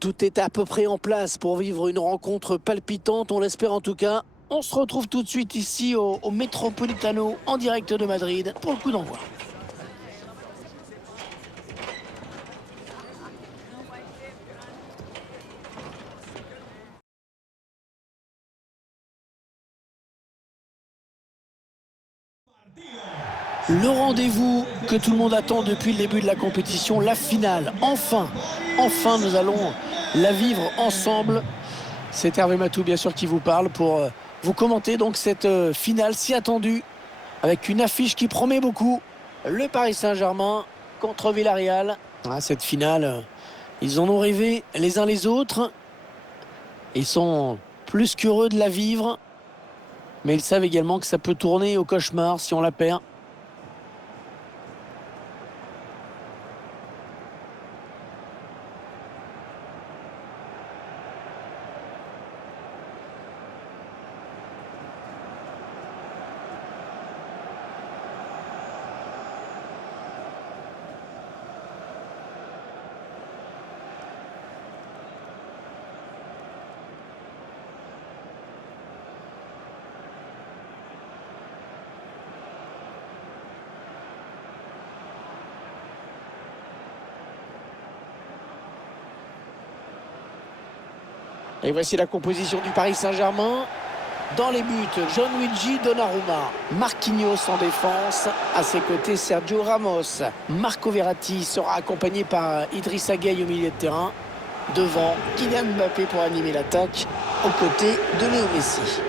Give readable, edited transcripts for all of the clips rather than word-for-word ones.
Tout est à peu près en place pour vivre une rencontre palpitante, on l'espère en tout cas. On se retrouve tout de suite ici au Metropolitano en direct de Madrid pour le coup d'envoi. Le rendez-vous que tout le monde attend depuis le début de la compétition, la finale. Enfin nous allons la vivre ensemble. C'est Hervé Matou bien sûr qui vous parle pour vous commenter donc cette finale si attendue avec une affiche qui promet beaucoup. Le Paris Saint-Germain contre Villarreal. Ah, cette finale, ils en ont rêvé les uns les autres. Ils sont plus qu'heureux de la vivre. Mais ils savent également que ça peut tourner au cauchemar si on la perd. Et voici la composition du Paris Saint-Germain. Dans les buts, Gianluigi Donnarumma, Marquinhos en défense, à ses côtés Sergio Ramos. Marco Verratti sera accompagné par Idrissa Gueye au milieu de terrain. Devant, Kylian Mbappé pour animer l'attaque, aux côtés de Léo Messi.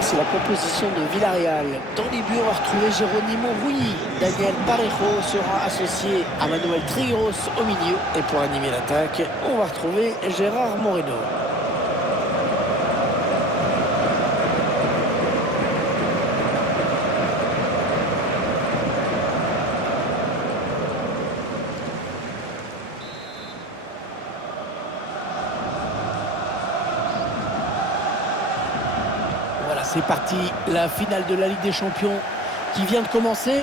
C'est la composition de Villarreal. Dans les buts, on va retrouver Geronimo Rulli. Daniel Parejo sera associé à Manuel Trigueros au milieu. Et pour animer l'attaque, on va retrouver Gérard Moreno. Voilà, c'est parti. La finale de la Ligue des Champions qui vient de commencer.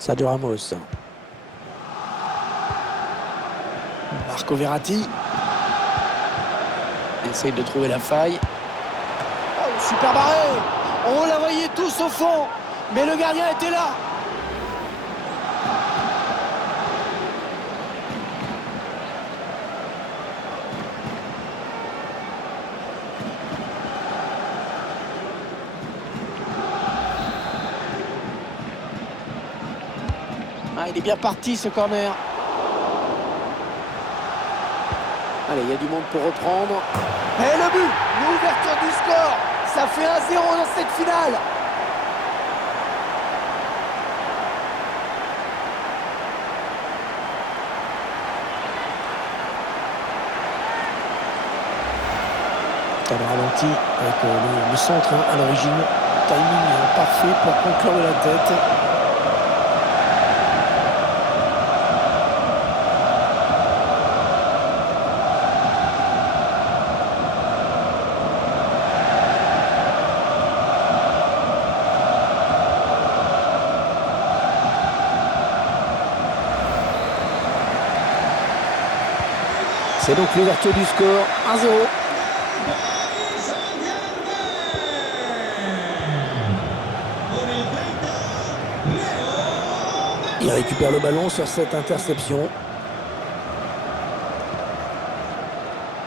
Sergio Ramos. Marco Verratti. Essaye de trouver la faille. Oh, super barré. On la voyait tous au fond. Mais le gardien était là. Ah, il est bien parti ce corner. Allez, il y a du monde pour reprendre. Et le but, l'ouverture du score. Ça fait 1-0 dans cette finale. Cadre ralenti avec le centre à l'origine. Timing parfait pour conclure de la tête. C'est donc l'ouverture du score, 1-0. Il récupère le ballon sur cette interception.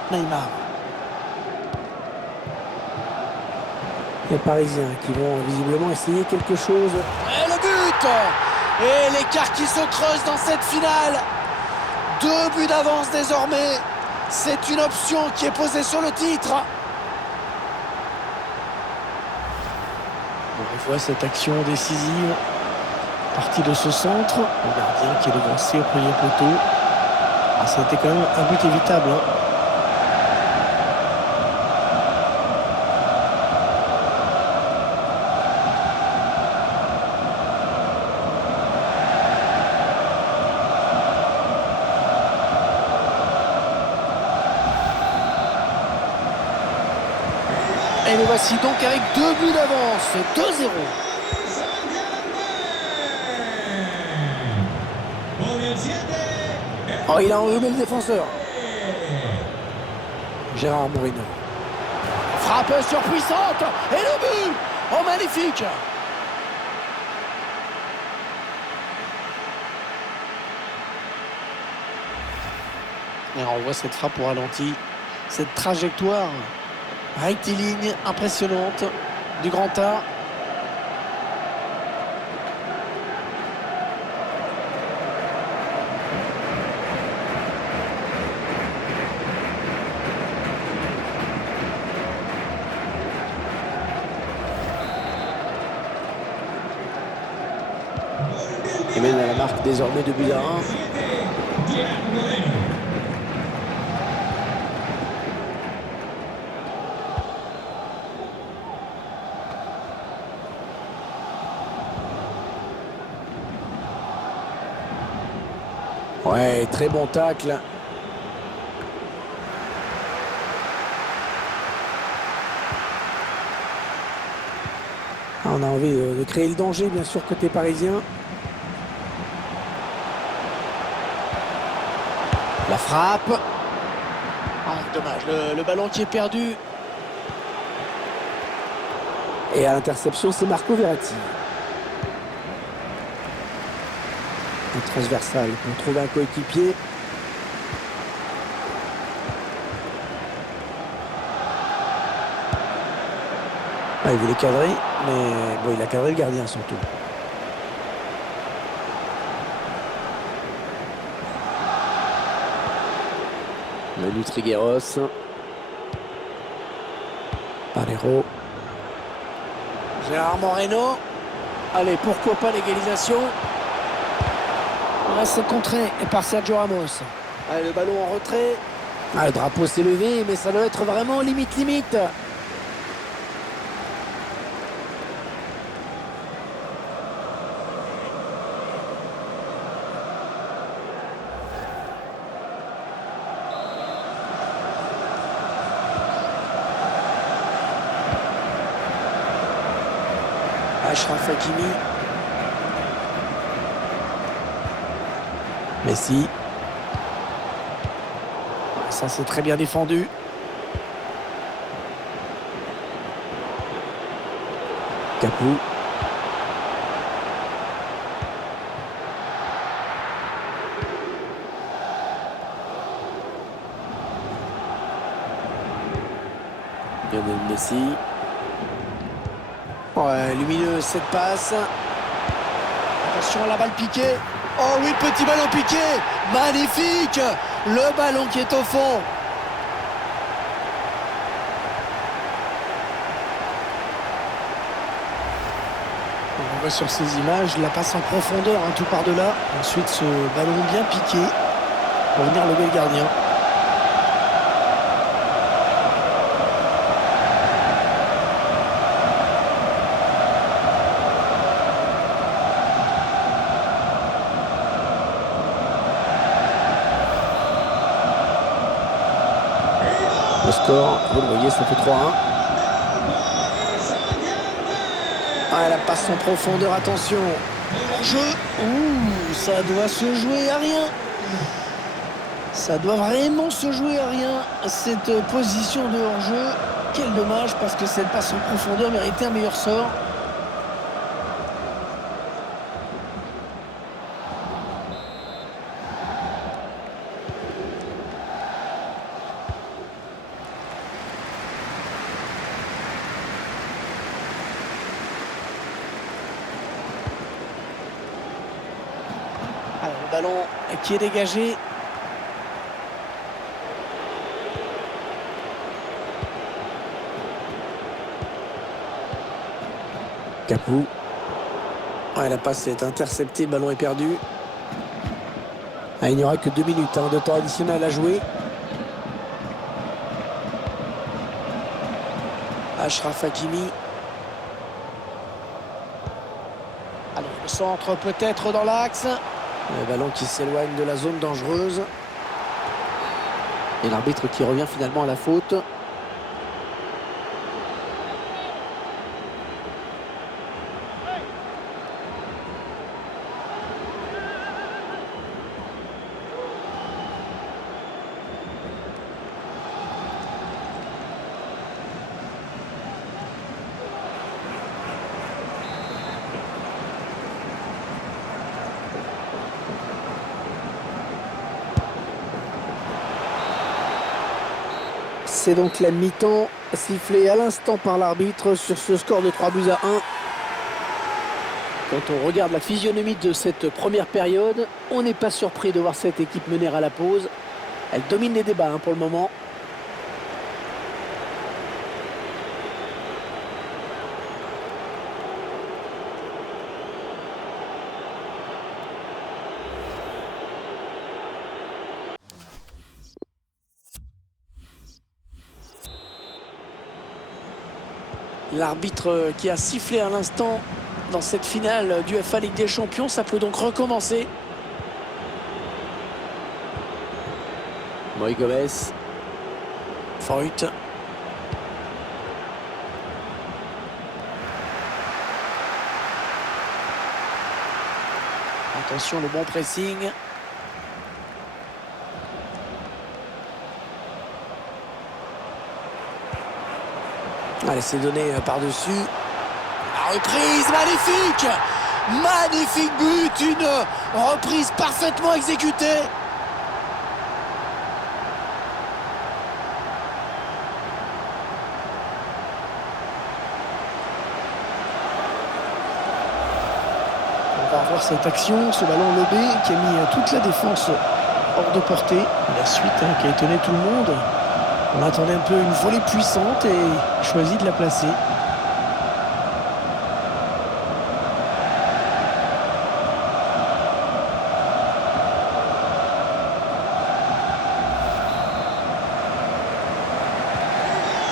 Neymar. Les Parisiens qui vont visiblement essayer quelque chose. Et le but! Et l'écart qui se creuse dans cette finale. 2 buts d'avance désormais. C'est une option qui est posée sur le titre. On revoit cette action décisive Partie de ce centre, le gardien qui est devancé au premier poteau. Ah, ça a été quand même un but évitable, hein. Et les voici donc avec 2 buts d'avance, 2-0. Oh, il a enrhumé le défenseur. Gérard Moreno. Frappe surpuissante. Et le but. Oh, magnifique. Et on voit cette frappe au ralenti. Cette trajectoire rectiligne impressionnante du grand art. Et mène à la marque désormais de but à 1. Ouais, très bon tacle. On a envie de créer le danger, bien sûr, côté parisien. La frappe. Ah, dommage, le ballon qui est perdu. Et à l'interception, c'est Marco Verratti. Un transversal pour trouver un coéquipier. Ah, il voulait cadrer, mais bon, il a cadré le gardien surtout. Manu Trigueros. Parero. Gérard Moreno. Allez, pourquoi pas l'égalisation. Là, c'est contré et par Sergio Ramos. Allez, le ballon en retrait. Ah, le drapeau s'est levé, mais ça doit être vraiment limite. Achraf Hakimi. Messi. Ça, c'est très bien défendu. Capou. Lionel Messi. Ouais, lumineux cette passe. Attention à la balle piquée. Oh oui, petit ballon piqué. Magnifique. Le ballon qui est au fond. On voit sur ces images la passe en profondeur, hein, tout par-delà. Ensuite, ce ballon bien piqué pour venir lever le gardien. Le score, vous le voyez, ça fait 3-1. Ah, la passe en profondeur, attention. Jeu. Ouh, ça doit se jouer à rien. Ça doit vraiment se jouer à rien, cette position de hors-jeu. Quel dommage, parce que cette passe en profondeur méritait un meilleur sort. Alors, le ballon qui est dégagé. Capou. Ouais, la passe est interceptée, le ballon est perdu. Ah, il n'y aura que 2 minutes de temps additionnel à jouer. Achraf Hakimi. Allez, le centre peut-être dans l'axe. Le ballon qui s'éloigne de la zone dangereuse. Et l'arbitre qui revient finalement à la faute. C'est donc la mi-temps sifflée à l'instant par l'arbitre sur ce score de 3-1. Quand on regarde la physionomie de cette première période, on n'est pas surpris de voir cette équipe mener à la pause. Elle domine les débats pour le moment. L'arbitre qui a sifflé à l'instant dans cette finale du UEFA Ligue des Champions, ça peut donc recommencer. Moi Gomez. Foyt. Attention, le bon pressing. Allez, c'est donné par-dessus. La reprise, magnifique! Magnifique but, une reprise parfaitement exécutée. On va revoir cette action, ce ballon lobé qui a mis toute la défense hors de portée. La suite qui a étonné tout le monde. On attendait un peu une volée puissante et choisit de la placer.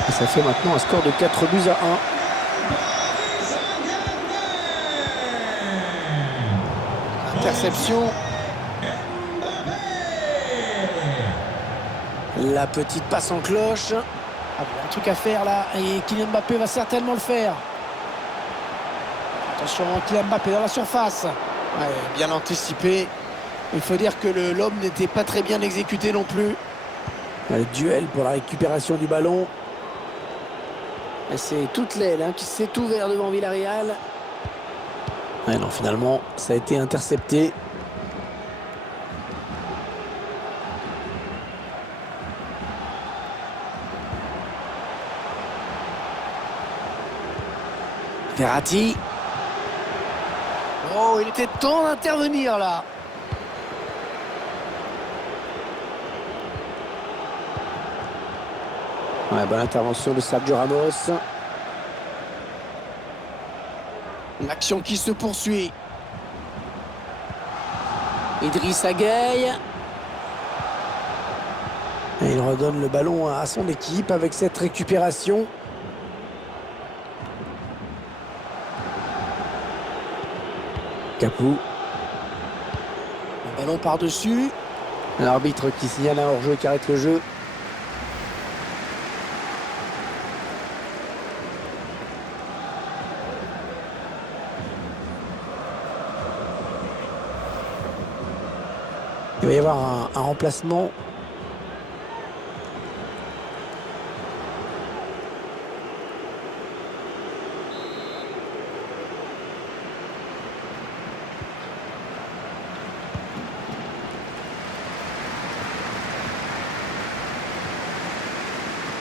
Et ça fait maintenant un score de 4-1. Interception. La petite passe en cloche. Ah, un truc à faire là. Et Kylian Mbappé va certainement le faire. Attention, Kylian Mbappé dans la surface. Ouais, bien anticipé. Il faut dire que l'homme n'était pas très bien exécuté non plus. Le duel pour la récupération du ballon. C'est toute l'aile qui s'est ouverte devant Villarreal. Ouais, non, finalement, ça a été intercepté. Verratti. Oh, il était temps d'intervenir là. Ouais, bonne intervention de Sergio Ramos. L'action qui se poursuit. Idrissa Gueye. Et il redonne le ballon à son équipe avec cette récupération. Capou. Le ballon par-dessus. L'arbitre qui signale un hors-jeu qui arrête le jeu. Il va y avoir un remplacement.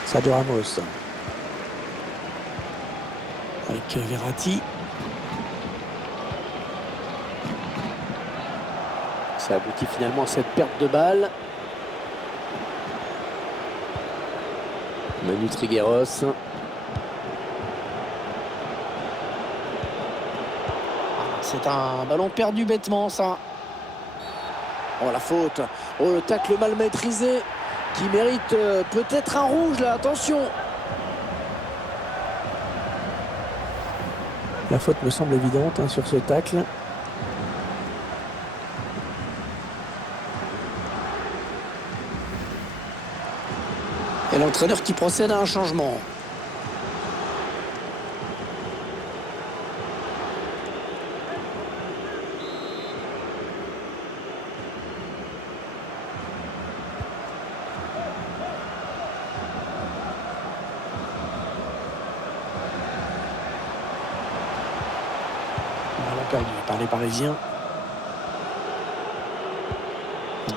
Sergio Ramos. Avec Verratti. Ça aboutit finalement à cette perte de balle. Manu Trigueros. C'est un ballon perdu bêtement, ça. Oh, la faute. Oh, le tacle mal maîtrisé qui mérite peut-être un rouge, là. Attention. La faute me semble évidente sur ce tacle. Et l'entraîneur qui procède à un changement. Perdu par les Parisiens.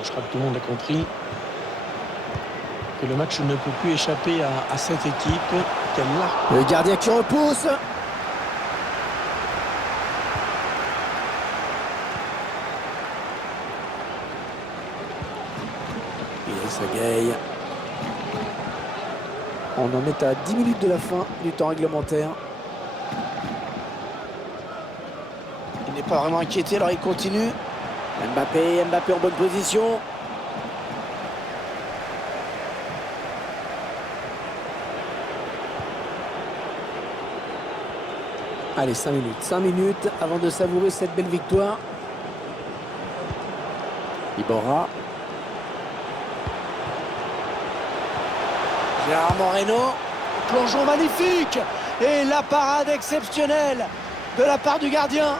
Je crois que tout le monde a compris que le match ne peut plus échapper à cette équipe. Le gardien qui repousse. Et ça gagne. On en est à 10 minutes de la fin du temps réglementaire. Il n'est pas vraiment inquiété, alors il continue. Mbappé en bonne position. Allez, 5 minutes. 5 minutes avant de savourer cette belle victoire. Iborra. Gérard Moreno. Plongeon magnifique. Et la parade exceptionnelle de la part du gardien.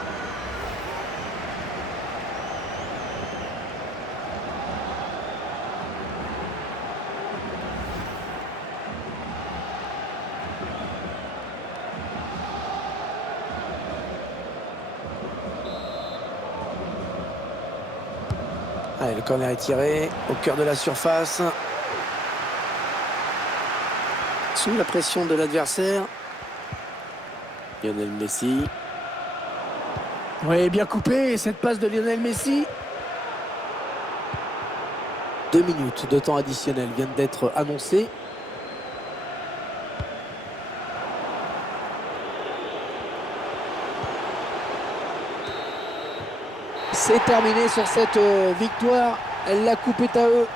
Allez, le corner est tiré au cœur de la surface. Sous la pression de l'adversaire. Lionel Messi. Oui, bien coupé, cette passe de Lionel Messi. 2 minutes de temps additionnel viennent d'être annoncées. C'est terminé sur cette victoire. La coupe est à eux.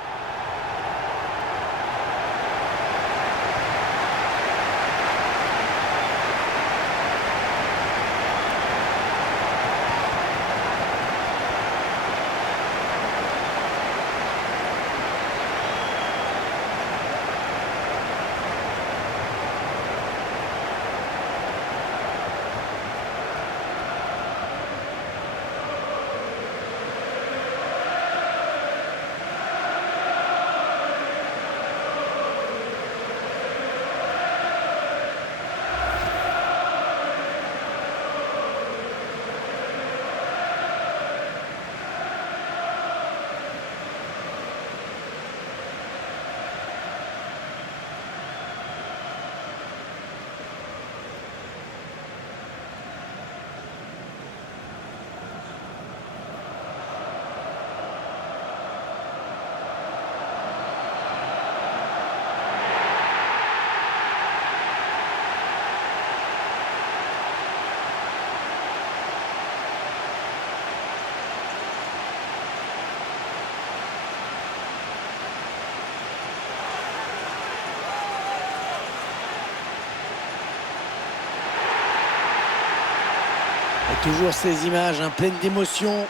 Et toujours ces images pleines d'émotion.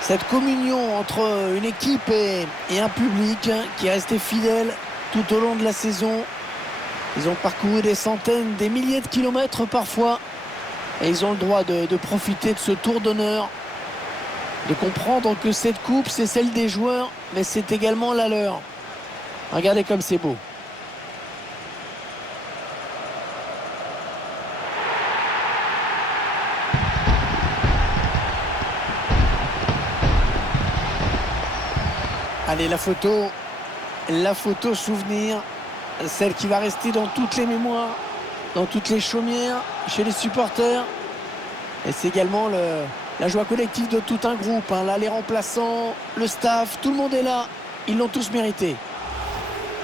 Cette communion entre une équipe et un public qui est resté fidèle tout au long de la saison. Ils ont parcouru des centaines, des milliers de kilomètres parfois. Et ils ont le droit de profiter de ce tour d'honneur. De comprendre que cette coupe, c'est celle des joueurs, mais c'est également la leur. Regardez comme c'est beau. Allez, la photo souvenir, celle qui va rester dans toutes les mémoires, dans toutes les chaumières, chez les supporters. Et c'est également la joie collective de tout un groupe. Là, les remplaçants, le staff, tout le monde est là. Ils l'ont tous mérité.